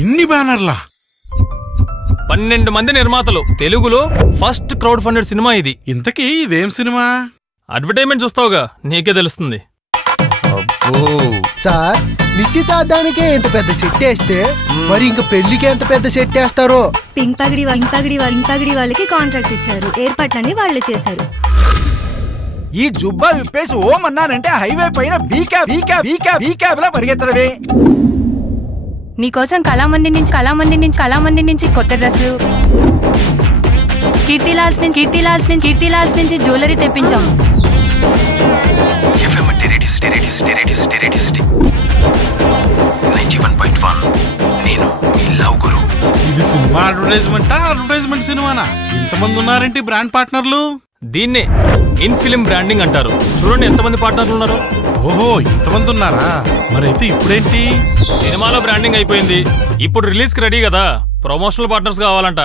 ఇన్ని బ్యానర్లా? 12 మంది నిర్మాతలు, తెలుగులో ఫస్ట్ క్రౌడ్ ఫండెడ్ సినిమా ఇది. ఇంతకీ ఇదేం సినిమా? అడ్వర్టైజ్మెంట్ చూస్తావుగా, నీకే తెలుస్తుంది. సార్, నిశ్చితార్థానికే ఇంత పెద్ద సెట్ వేస్తే మరి ఇంక పెళ్లికి ఎంత పెద్ద సెట్ వేస్తారో. పింక్ పగిడి వాళ్ళకి కాంట్రాక్ట్ ఇచ్చారు, ఏర్పాట్లన్నీ వాళ్ళే చేశారు. ఈ జుబ్బా విప్పేసి ఓం అన్నానంటే హైవే పైన బీక్యాబ్ లా పరిగెత్తడమే. మీకోసం కళామంది నుంచి కొత్త డ్రెస్సులు, కీర్తిలాల్స్ నుంచి జ్యువెలరీ తెప్పించాం. ఇది సినిమా అడ్వర్టైజ్మెంట్ సినిమానా? ఇంతమంది ఉన్నారేంటి బ్రాండ్ పార్ట్నర్లు? దీన్నే ఇన్ ఫిలిం బ్రాండింగ్ అంటారు. చూడండి ఎంతమంది పార్ట్నర్లు ఉన్నారు. ఓహో, ఇంతమంది ఉన్నారా? మరైతే ఇప్పుడేంటి? సినిమాలో బ్రాండింగ్ అయిపోయింది, ఇప్పుడు రిలీజ్ కి రెడీ కదా, ప్రమోషనల్ పార్ట్నర్స్ కావాలంట.